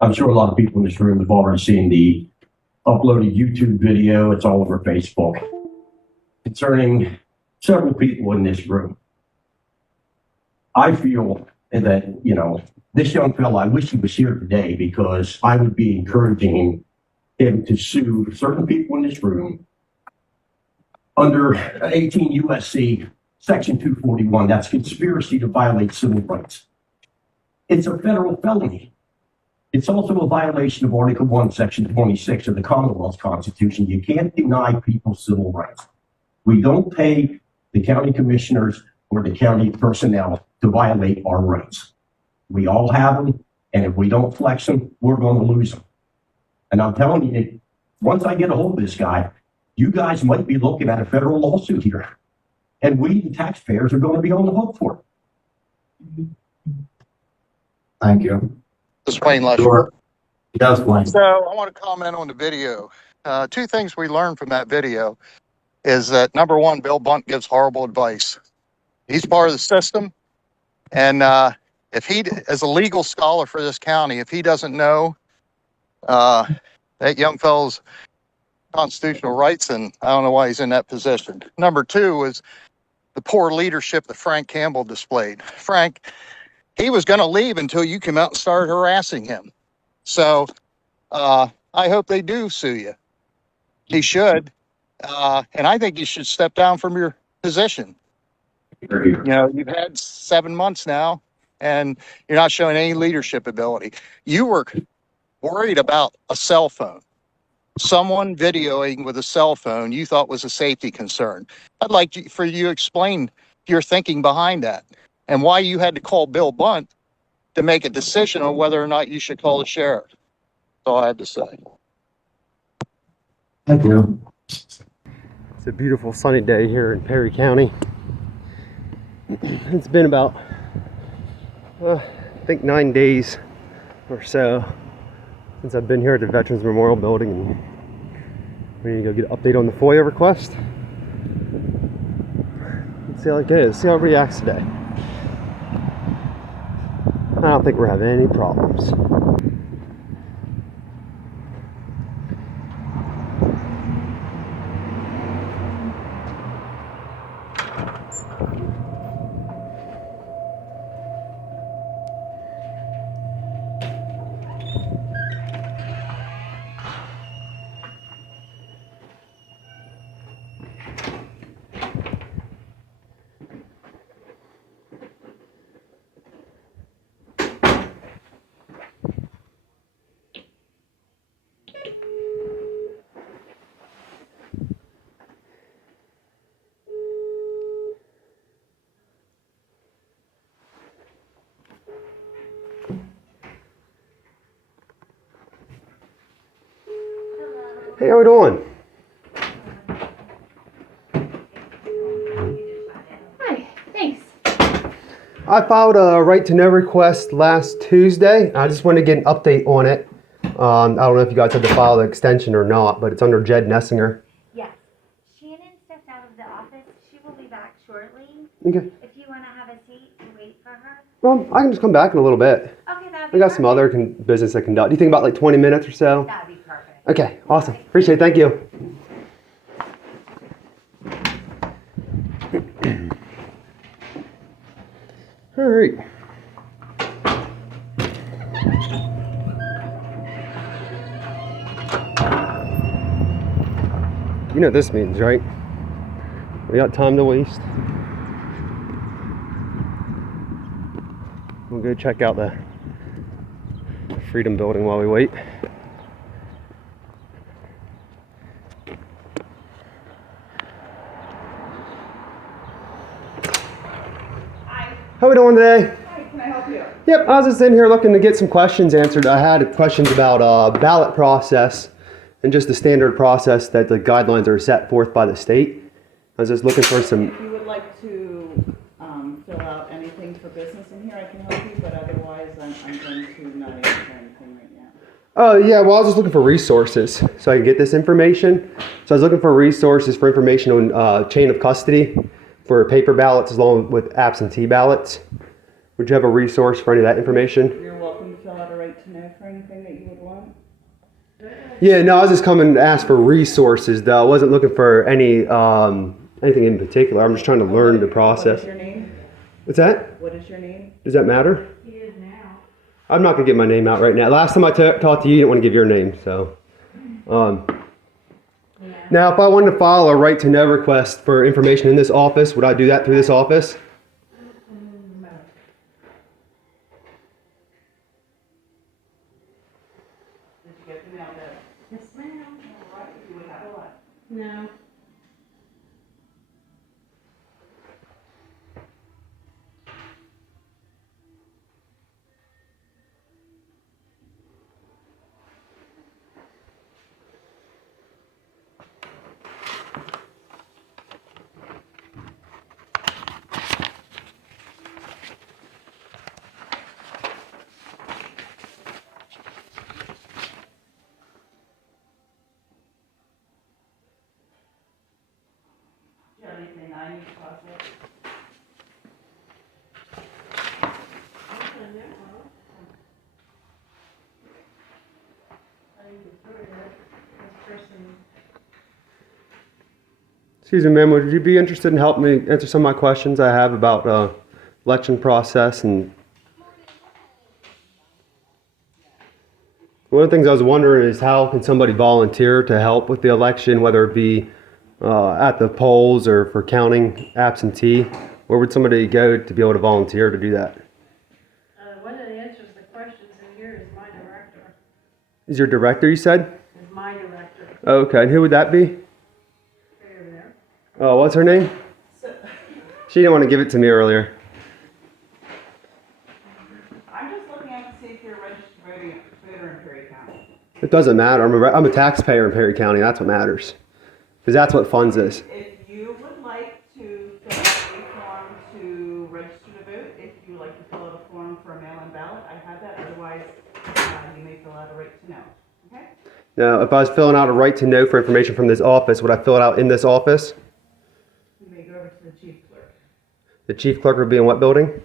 I'm sure a lot of people in this room have already seen the uploaded YouTube video. It's all over Facebook concerning several people in this room. I feel that, this young fella, I wish he was here today because I would be encouraging him to sue certain people in this room under 18 U.S.C. Section 241. That's conspiracy to violate civil rights. It's a federal felony. It's also a violation of Article 1, Section 26 of the Commonwealth Constitution. You can't deny people civil rights. We don't pay the county commissioners or the county personnel to violate our rights. We all have them, and if we don't flex them, we're going to lose them. And I'm telling you, once I get a hold of this guy, you guys might be looking at a federal lawsuit here. And we, the taxpayers, are going to be on the hook for it. Thank you. This is Wayne Lesher. Sure. Yes, Wayne. So I want to comment on the video. Two things we learned from that video is that, number one, Bill Bunt gives horrible advice. He's part of the system. And if he, as a legal scholar for this county, if he doesn't know that young fellow's constitutional rights, then I don't know why he's in that position. Number two is the poor leadership that Frank Campbell displayed. Frank, he was going to leave until you came out and started harassing him. So I hope they do sue you. He should. And I think you should step down from your position. You've had 7 months now, and you're not showing any leadership ability. You were worried about a cell phone. Someone videoing with a cell phone you thought was a safety concern. I'd like for you to explain your thinking behind that and why you had to call Bill Bunt to make a decision on whether or not you should call the sheriff. That's all I had to say. Thank you. It's a beautiful sunny day here in Perry County. It's been about, I think 9 days or so since I've been here at the Veterans Memorial Building, and we need to go get an update on the FOIA request. Let's see how it goes, see how it reacts today. I don't think we're having any problems. Hey, how we doing? Hi, thanks. I filed a right to know request last Tuesday. I just wanted to get an update on it. I don't know if you guys had to file the extension or not, but it's under Jed Nessinger. Yes. Shannon stepped out of the office. She will be back shortly. Okay. If you want to have a seat and wait for her. Well, I can just come back in a little bit. Okay, that'd I be got some other business to conduct. Do you think about like 20 minutes or so? That'd be perfect. Okay, awesome. Appreciate it. Thank you. All right. You know what this means, right? We got time to waste. We'll go check out the Freedom Building while we wait. How we doing today? Hi, can I help you? Yep, I was just in here looking to get some questions answered. I had questions about ballot process and just the standard process that the guidelines are set forth by the state. I was just looking for some. If you would like to fill out anything for business in here, I can help you, but otherwise I'm going to not answer anything right now. Oh, yeah, well, I was just looking for resources so I can get this information. So I was looking for resources for information on chain of custody for paper ballots along with absentee ballots. Would you have a resource for any of that information? You're welcome to fill out a right to know for anything. anything that you would want? Yeah, no, I was just coming to ask for resources though. I wasn't looking for any anything in particular. I'm just trying to learn the What process. is your name? What's that? What is your name? Does that matter? He is now. I'm not gonna get my name out right now. Last time I talked to you, you didn't want to give your name, so. Now, if I wanted to file a right to know request for information in this office, would I do that through this office? Did you get the mail that? Yes, ma'am. All right, you would have a lot. No. Do you have anything I need to process? Excuse me, ma'am, would you be interested in helping me answer some of my questions I have about election process? And one of the things I was wondering is how can somebody volunteer to help with the election, whether it be at the polls or for counting absentee? Where would somebody go to be able to volunteer to do that? One that answers the questions in here is my director, Is your director, you said? is my director, Okay, and who would that be? right over there. Oh, what's her name? She didn't want to give it to me earlier. I'm just looking at to see if you're a registered voter in Perry County. It doesn't matter. I'm a taxpayer in Perry County. That's what matters. Because that's what funds this. If you would like to fill out a form to register to vote, if you would like to fill out a form for a mail-in ballot, I have that. Otherwise, you may fill out a right to know. Okay? Now, if I was filling out a right to know for information from this office, would I fill it out in this office? You may go over to the chief clerk. The chief clerk would be in what building? The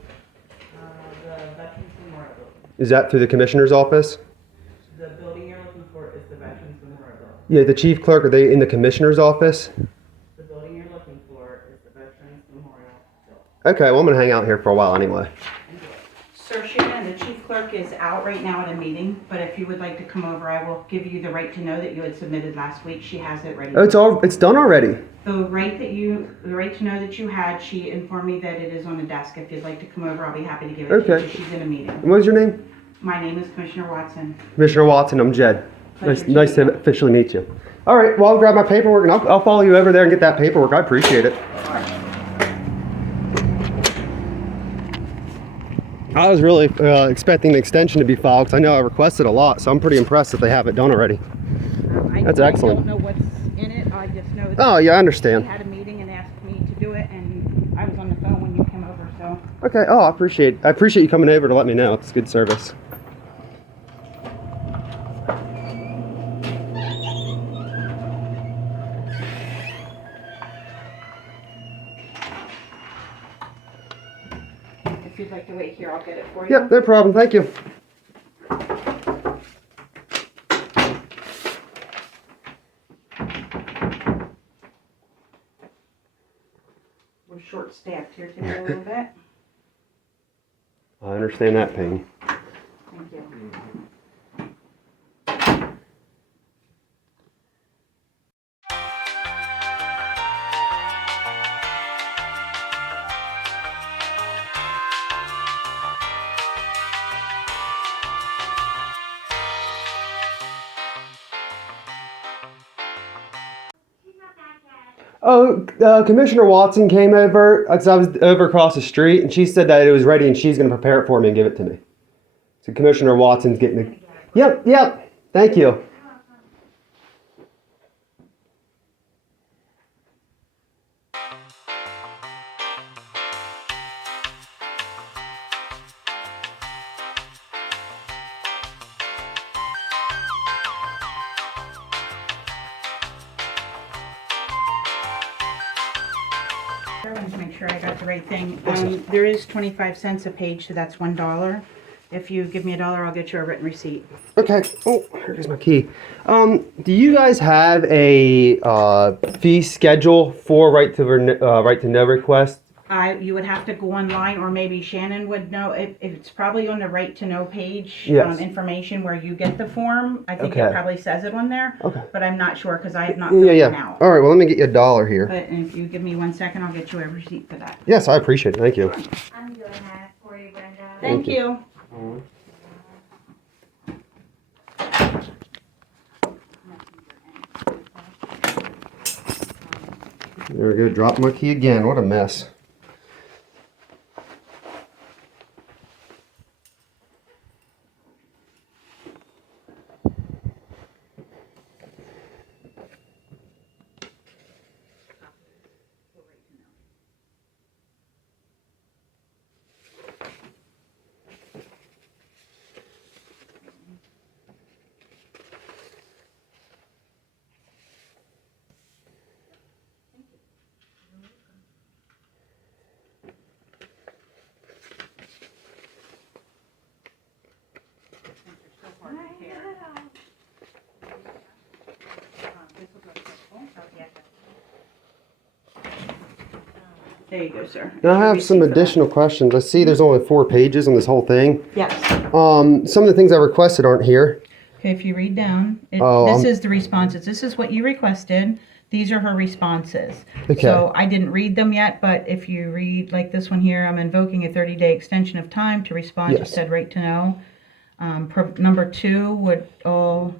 Veterans Memorial Building. Is that through the commissioner's office? The building you're looking for is the Veterans Memorial Building. Yeah, the chief clerk, are they in the commissioner's office? The building you're looking for is the Veterans Memorial Building. Okay, well, I'm going to hang out here for a while anyway. Sir Shannon, the chief clerk is out right now at a meeting, but if you would like to come over, I will give you the right to know that you had submitted last week. She has it ready. Oh, it's done already. The right to know that you had, she informed me that it is on the desk. If you'd like to come over, I'll be happy to give it to Okay. you. She's in a meeting. And what was your name? My name is Commissioner Watson. Commissioner Watson, I'm Jed. Pleasure Nice to officially meet you. All right, well, I'll grab my paperwork and I'll follow you over there and get that paperwork. I appreciate it. I was really expecting an extension to be filed because I know I requested a lot, so I'm pretty impressed that they have it done already. That's excellent. I don't know what's in it. I just know that Oh, yeah, I she understand. had a meeting and asked me to do it, and I was on the phone when you came over, so. Okay, oh, I appreciate you coming over to let me know. It's good service. If you'd like to wait here, I'll get it for you. Yep, no problem. Thank you. We're short-staffed here today a little bit. I understand that pain. Thank you. She's not back yet. Oh, Commissioner Watson came over because I was over across the street, and she said that it was ready, and she's going to prepare it for me and give it to me. So Commissioner Watson's getting the. Yep. Thank you. I wanted to make sure I got the right thing. There is 25 cents a page, so that's $1. If you give me $1, I'll get you a written receipt. Okay. Oh, here's my key. Do you guys have a fee schedule for right to know request? You would have to go online, or maybe Shannon would know. It's probably on the right to know page, Yes. information where you get the form. I think Okay. it probably says it on there. Okay. But I'm not sure because I have not Yeah, filled yeah. one out. All right. Well, let me get you $1 here. But if you give me 1 second, I'll get you a receipt for that. Yes, I appreciate it. Thank you. I'm doing that for you, Brenda. Thank you. There we go. Drop my key again. What a mess. There you go, sir. Now, I have Receipt some for that. additional questions. I see there's only 4 pages on this whole thing. Yes. Some of the things I requested aren't here. Okay, if you read down, Oh, this is the responses. This is what you requested. These are her responses. Okay. So I didn't read them yet, but if you read like this one here, I'm invoking a 30-day extension of time to respond to Yes. said right to know. Number 2 would all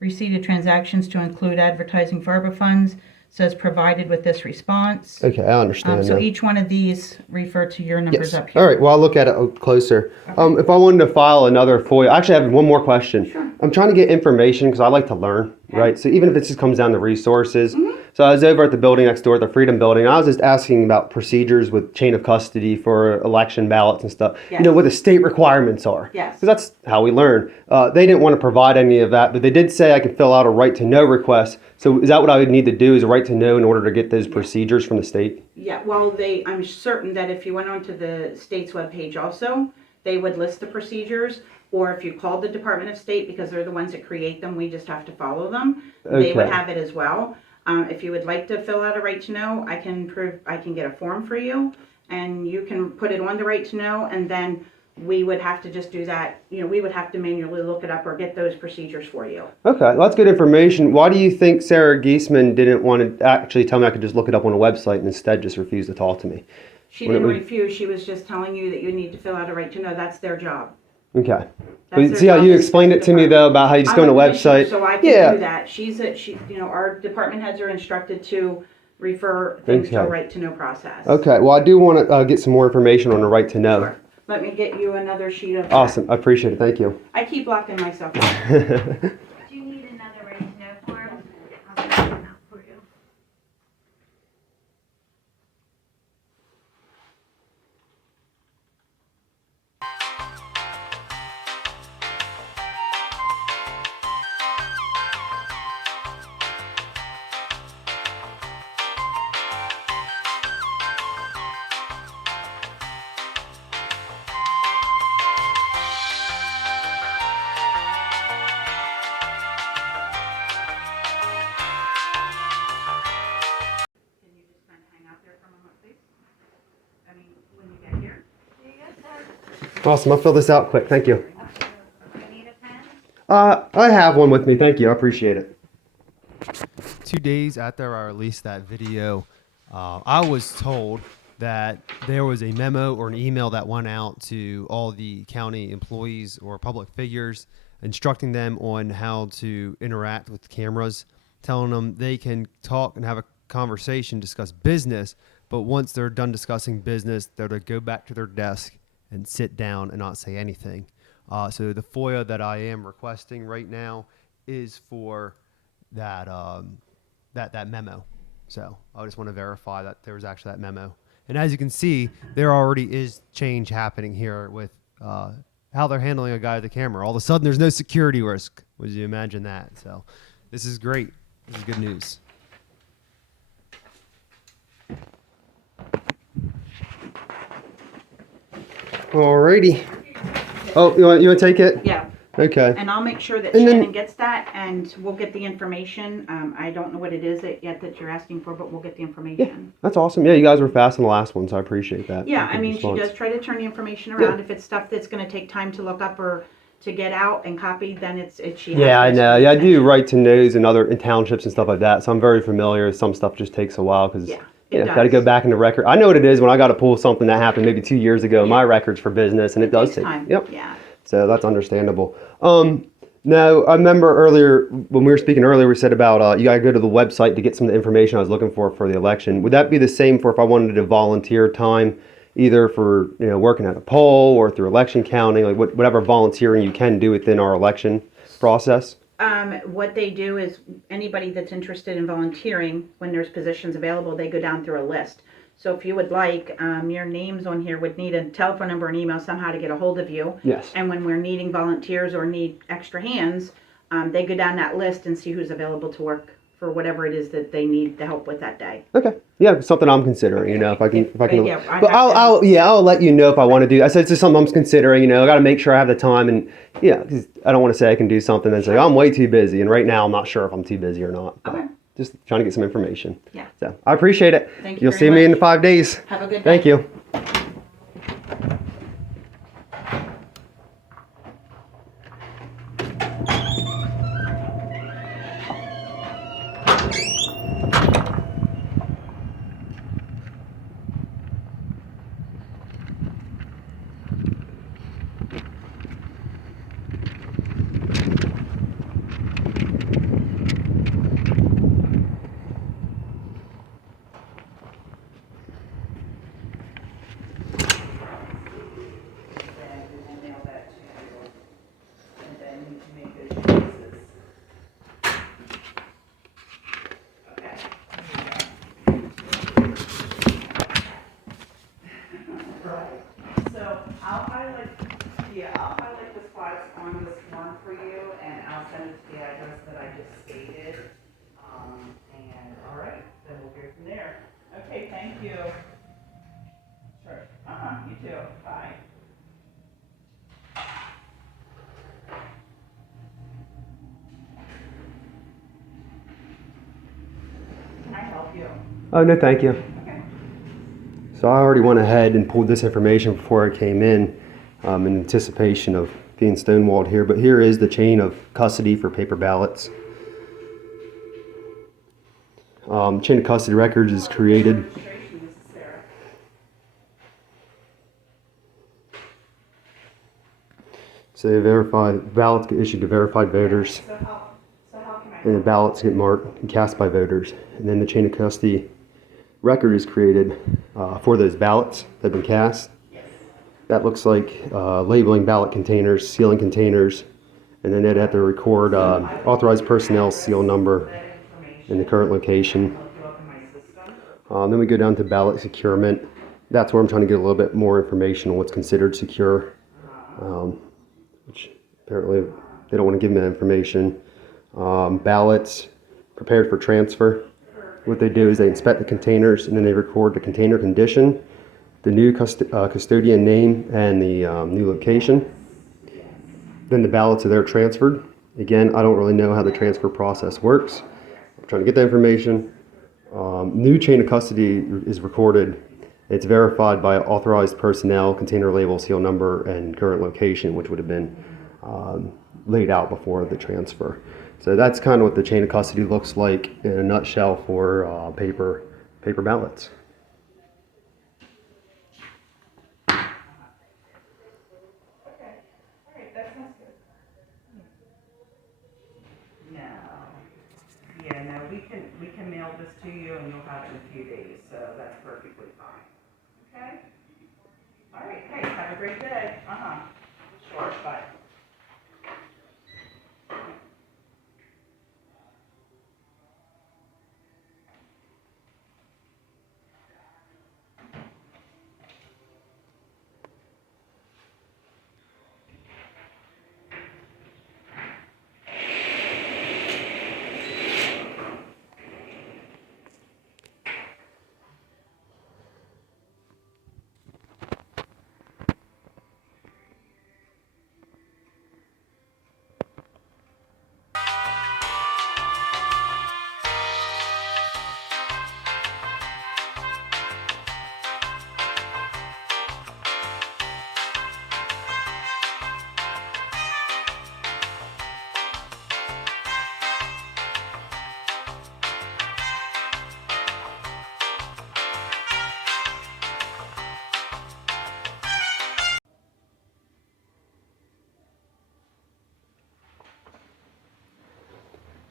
receipted transactions to include advertising for ARPA funds, says provided with this response. Okay, I understand. So now. each one of these refer to your numbers Yes. up here. All right. Well, I'll look at it closer. If I wanted to file another FOIA, actually, I have one more question. Sure. I'm trying to get information because I like to learn, right? So even if it just comes down to resources. Mm-hmm. So I was over at the building next door, at the Freedom Building. I was just asking about procedures with chain of custody for election ballots and stuff. Yes. You know, what the state requirements are. Yes. Because that's how we learn. They didn't want to provide any of that, but they did say I could fill out a right to know request. So is that what I would need to do, is a right to know in order to get those procedures from the state? Yeah, well, I'm certain that if you went onto the state's webpage also, they would list the procedures. Or if you called the Department of State, because they're the ones that create them, we just have to follow them. They would Okay. have it as well. If you would like to fill out a right to know, I can get a form for you, and you can put it on the right to know, and then we would have to just do that. You know, we would have to manually look it up or get those procedures for you. Okay, well, that's good information. Why do you think Sarah Geesaman didn't want to actually tell me I could just look it up on a website and instead just refuse to talk to me? She When it didn't was- refuse. She was just telling you that you need to fill out a right to know. That's their job. Okay. That's But their see how job you is explained it to me, though, about how you just go on a I'm commissioner, website? so I can Yeah. do that. Our department heads are instructed to refer things to a Okay. right to know process. Okay, well, I do want to get some more information on the right to know. Sure. Let me get you another sheet of. Awesome, I appreciate it. Thank you. I keep locking myself out. Do you need another right to know form? I'll fill them out for you. Can you just kind of hang out there for a moment, please? I mean, when you get here. Here you go, sir. Awesome, I'll fill this out quick. Thank you. Do you need a pen? I have one with me. Thank you. I appreciate it. 2 days after I released that video, I was told that there was a memo or an email that went out to all the county employees or public figures instructing them on how to interact with cameras, telling them they can talk and have a conversation, discuss business, but once they're done discussing business, they're to go back to their desk and sit down and not say anything. So the FOIA that I am requesting right now is for that that memo. So I just want to verify that there was actually that memo. And as you can see, there already is change happening here with how they're handling a guy with a camera. All of a sudden, there's no security risk. Would you imagine that? So this is great. This is good news. Alrighty. Oh, you want to take it? Yeah, Okay. and I'll make sure that And then- Shannon gets that, and we'll get the information. I don't know what it is yet that you're asking for, but we'll get the information. That's awesome. Yeah, you guys were fast on the last one, so I appreciate that. Yeah, Good I mean, response. she does try to turn the information around. If it's stuff that's gonna take time to look up or to get out and copied, then she has Yeah, I to know. spend Yeah, I do attention. right to knows and other in townships and stuff like that, so I'm very familiar. Some stuff just takes a while because Yeah, it got to go does. back in the record. I know what it is when I got to pull something that happened maybe 2 years ago in my records for business, and it does Takes take time. Yep. Yeah. So that's understandable. Now, I remember earlier when we were speaking earlier, we said about you got to go to the website to get some of the information I was looking for the election. Would that be the same for if I wanted to volunteer time, either for working at a poll or through election counting, like whatever volunteering you can do within our election process? What they do is anybody that's interested in volunteering, when there's positions available, they go down through a list. So if you would like, your names on here would need a telephone number and email somehow to get a hold of you. Yes. And when we're needing volunteers or need extra hands, they go down that list and see who's available to work for whatever it is that they need the help with that day. Okay. Yeah, something I'm considering. If I can. Yeah, I'd But have to- I'll let you know if I want to do. I said it's just something I'm considering. I got to make sure I have the time, and 'cause I don't want to say I can do something and say I'm way too busy, and right now I'm not sure if I'm too busy or not. But Okay. just trying to get some information. Yeah. So I appreciate it. Thank you You'll very see me in much. 5 days. Have a good day. Thank you. Then we will mail that to you, and then you can make those choices. Okay. Right, so I'll highlight the spots on this form for you, and I'll send it to the address that I just stated. And, all right, then we'll go from there. Okay, thank you. Sure, you too, bye. Can I help you? Oh no, thank you. Okay. So I already went ahead and pulled this information before I came in anticipation of being stonewalled here. But here is the chain of custody for paper ballots. Chain of custody records is created. Registration, this is Sarah. So they verify ballots get issued to verified voters, So how can I? and the ballots get marked and cast by voters. And then the chain of custody record is created for those ballots that have been cast. That looks like labeling ballot containers, sealing containers, and then they'd have to record authorized personnel seal number and the current location. Look you up in my system. Then we go down to ballot securement. That's where I'm trying to get a little bit more information on what's considered secure, which apparently they don't want to give me that information. Ballots prepared for transfer. What they do is they inspect the containers and then they record the container condition, the new custodian name, and the new location. Then the ballots are there transferred. Again, I don't really know how the transfer process works. I'm trying to get the information. New chain of custody is recorded. It's verified by authorized personnel, container label, seal number, and current location, which would have been laid out before the transfer. So that's kind of what the chain of custody looks like in a nutshell for paper ballots. Okay, all right, that sounds good. No. Yeah, no, we can mail this to you and you'll have it in a few days, so that's perfectly fine. Okay? All right, hey, have a great day. Sure, bye.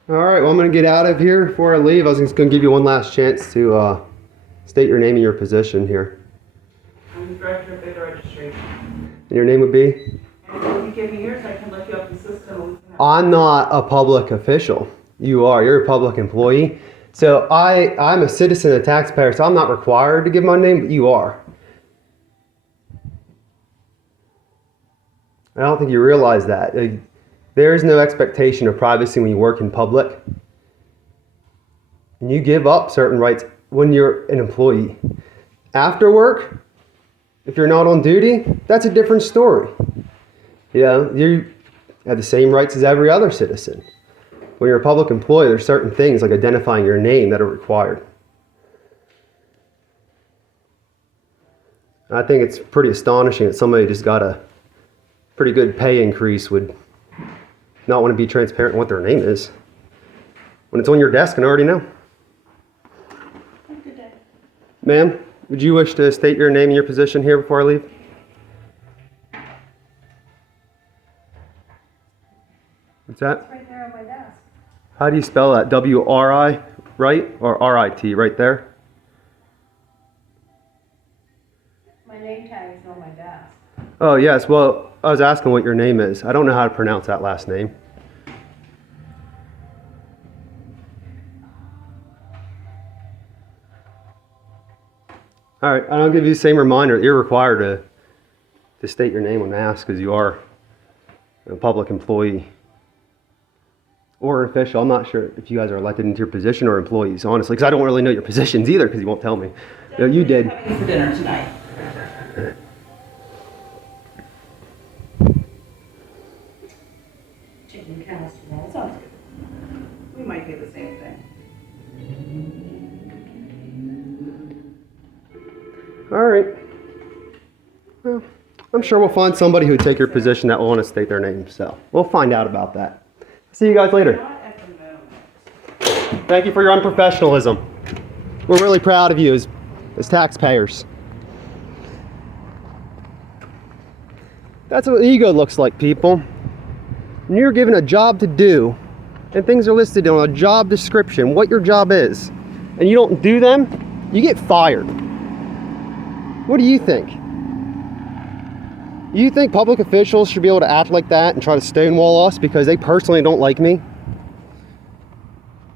All right, well, I'm going to get out of here. Before I leave, I was just going to give you one last chance to state your name and your position here. I'm the director of voter registration. And your name would be? And if you give me yours, I can look you up in the system. I'm not a public official. You are. You're a public employee. So I'm a citizen, a taxpayer, so I'm not required to give my name, but you are. I don't think you realize that. There is no expectation of privacy when you work in public. And you give up certain rights when you're an employee. After work, if you're not on duty, that's a different story. You have the same rights as every other citizen. When you're a public employee, there's certain things like identifying your name that are required. I think it's pretty astonishing that somebody just got a pretty good pay increase would not want to be transparent in what their name is. When it's on your desk and already know. Have a good day. Ma'am, would you wish to state your name and your position here before I leave? What's that? It's right there on my desk. How do you spell that? W-R-I, right? Or R-I-T, right there? My name tag is on my desk. Oh, yes. Well, I was asking what your name is. I don't know how to pronounce that last name. All right. I'll give you the same reminder. You're required to state your name when asked because you are a public employee or an official. I'm not sure if you guys are elected into your position or employees, honestly, because I don't really know your positions either because you won't tell me. No, you did. Having you for dinner tonight. Chicken casserole. Sounds good. We might do the same thing. All right. Well, I'm sure we'll find somebody who would take your position that will want to state their name. So we'll find out about that. See you guys later. Not at the moment. Thank you for your unprofessionalism. We're really proud of you as taxpayers. That's what ego looks like, people. When you're given a job to do, and things are listed on a job description, what your job is, and you don't do them, you get fired. What do you think? You think public officials should be able to act like that and try to stonewall us because they personally don't like me?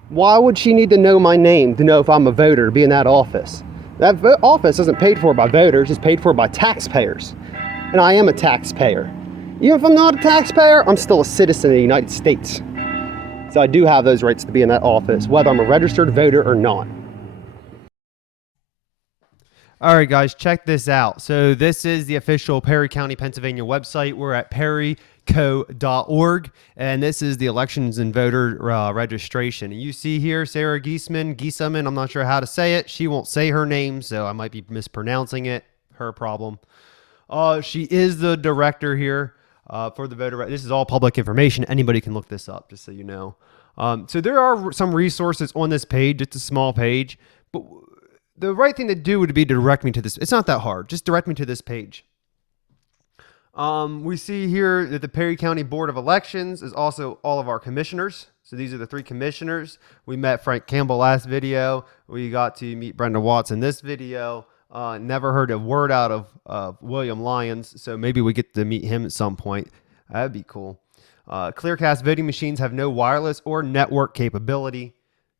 Why would she need to know my name to know if I'm a voter to be in that office? That office isn't paid for by voters, it's paid for by taxpayers. And I am a taxpayer. Even if I'm not a taxpayer, I'm still a citizen of the United States. So I do have those rights to be in that office, whether I'm a registered voter or not. All right, guys, check this out. So this is the official Perry County, Pennsylvania website. We're at perryco.org, and this is the elections and voter registration. And you see here Sarah Geesaman. I'm not sure how to say it. She won't say her name, so I might be mispronouncing it. Her problem. She is the director here for the voter. This is all public information. Anybody can look this up, just so you know. So there are some resources on this page. It's a small page, but the right thing to do would be to direct me to this. It's not that hard. Just direct me to this page. We see here that the Perry County Board of Elections is also all of our commissioners. So these are the 3 commissioners. We met Frank Campbell last video. We got to meet Brenda Watts in this video. Never heard a word out of William Lyons, so maybe we get to meet him at some point. That'd be cool. Clearcast voting machines have no wireless or network capability.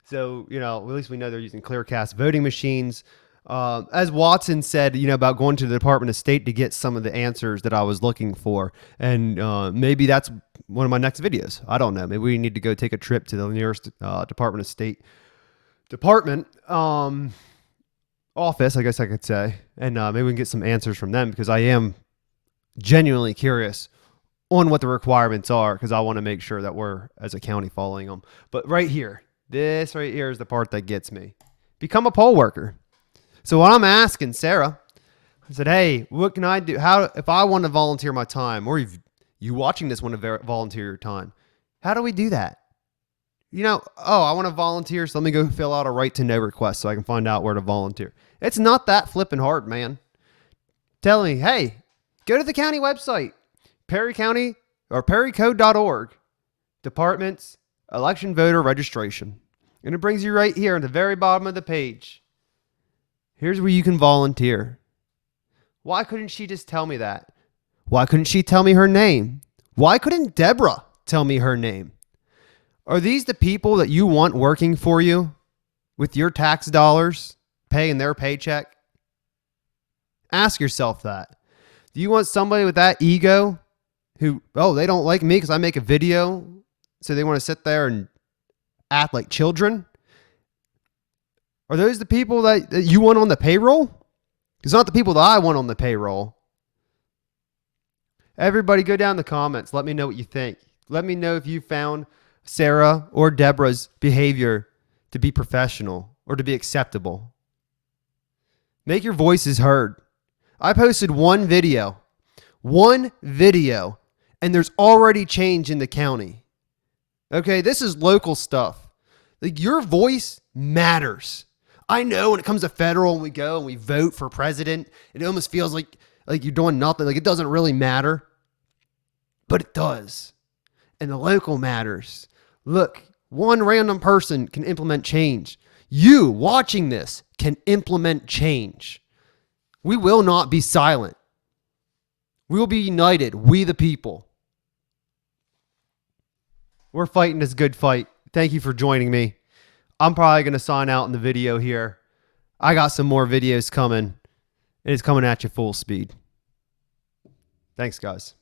So, at least we know they're using Clearcast voting machines. As Watson said, about going to the Department of State to get some of the answers that I was looking for. And maybe that's one of my next videos. I don't know. Maybe we need to go take a trip to the nearest Department of State department office, I guess I could say. And maybe we can get some answers from them because I am genuinely curious on what the requirements are because I want to make sure that we're, as a county, following them. But right here. This right here is the part that gets me. Become a poll worker. So what I'm asking Sarah, I said, hey, what can I do? If I want to volunteer my time, or if you watching this want to volunteer your time, how do we do that? I want to volunteer, so let me go fill out a right to know request so I can find out where to volunteer. It's not that flipping hard, man. Tell me, hey, go to the county website, Perry County or perryco.org, departments, election voter registration. And it brings you right here at the very bottom of the page. Here's where you can volunteer. Why couldn't she just tell me that? Why couldn't she tell me her name? Why couldn't Deborah tell me her name? Are these the people that you want working for you with your tax dollars, paying their paycheck? Ask yourself that. Do you want somebody with that ego who, oh, they don't like me because I make a video, so they want to sit there and act like children? Are those the people that you want on the payroll? It's not the people that I want on the payroll. Everybody go down in the comments. Let me know what you think. Let me know if you found Sarah or Deborah's behavior to be professional or to be acceptable. Make your voices heard. I posted one video, and there's already change in the county. Okay, this is local stuff. Like, your voice matters. I know when it comes to federal and we go and we vote for president, it almost feels like you're doing nothing. Like, it doesn't really matter. But it does. And the local matters. Look, one random person can implement change. You watching this can implement change. We will not be silent. We will be united. We the people. We're fighting this good fight. Thank you for joining me. I'm probably going to sign out in the video here. I got some more videos coming. It's coming at you full speed. Thanks, guys.